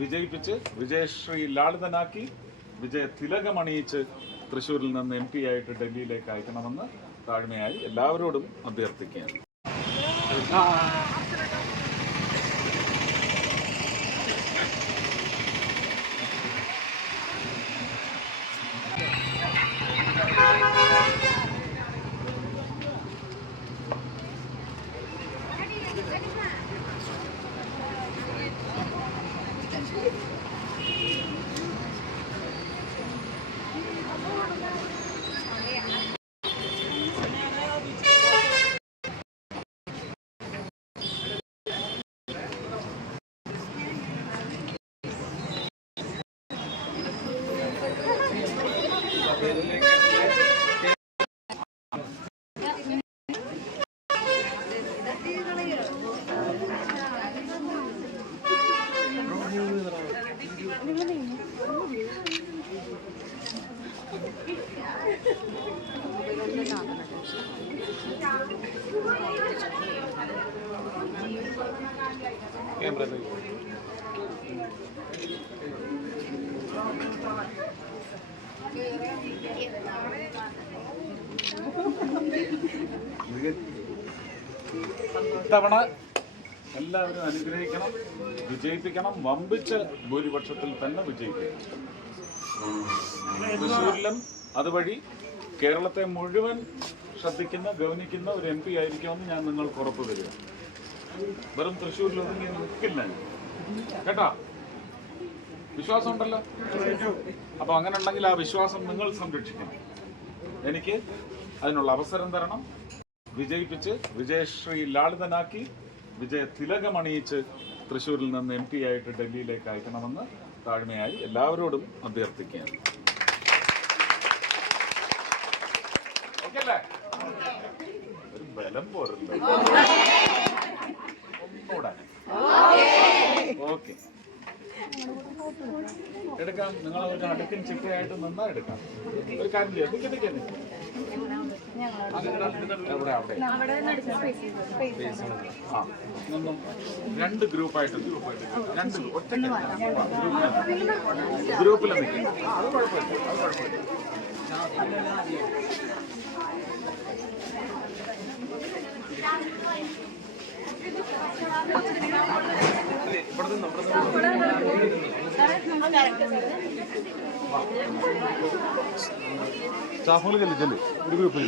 വിജയിപ്പിച്ച് വിജയശ്രീ ലാളിതനാക്കി വിജയ തിലകമണിയിച്ച് തൃശ്ശൂരിൽ നിന്ന് MP ആയിട്ട് ഡൽഹിയിലേക്ക് അയക്കണമെന്ന് താഴ്മയായി എല്ലാവരോടും അഭ്യർത്ഥിക്കുകയാണ്. ഇത്തവണ എല്ലാവരും അനുഗ്രഹിക്കണം, വിജയിപ്പിക്കണം, വമ്പിച്ച ഭൂരിപക്ഷത്തിൽ തന്നെ വിജയിപ്പിക്കണം. തൃശ്ശൂരിലും അതുവഴി കേരളത്തെ മുഴുവൻ ശ്രദ്ധിക്കുന്ന ഗവനിക്കുന്ന ഒരു MP ആയിരിക്കുമെന്ന് ഞാൻ നിങ്ങൾക്ക് ഉറപ്പ് തരിക. വെറും തൃശ്ശൂരിലൊന്നും നിൽക്കില്ല കേട്ടോ. വിശ്വാസം ഉണ്ടല്ലോ. അപ്പൊ അങ്ങനെ ഉണ്ടെങ്കിൽ ആ വിശ്വാസം നിങ്ങൾ സംരക്ഷിക്കണം. എനിക്ക് അതിനുള്ള അവസരം തരണം. വിജയിപ്പിച്ച് വിജയശ്രീ ലാളിതനാക്കി വിജയ തിലകമണിയിച്ച് തൃശ്ശൂരിൽ നിന്ന് MP ആയിട്ട് ഡൽഹിയിലേക്ക് അയക്കണമെന്ന് താഴ്മയായി എല്ലാവരോടും അഭ്യർത്ഥിക്കുകയാണ്. ഓക്കെ അല്ലേ? ഒരു ബലം പോരല്ലോ. ഒന്നുകൂടെ ഓക്കെ എടുക്കാം. നിങ്ങൾ ഒരു അടുക്കൻ ചിട്ടയായിട്ട് നിന്നാ എടുക്കാം. ഒരു കാര്യം ചെയ്യാം. രണ്ട് ഗ്രൂപ്പായിട്ട് രണ്ട് ഒറ്റ ഗ്രൂപ്പിൽ നിൽക്കും. അത് കുഴപ്പമില്ല, അത് കുഴപ്പമില്ല. ചാഹോല് ചെല്ലു ഒരു ഗ്രൂപ്പിൽ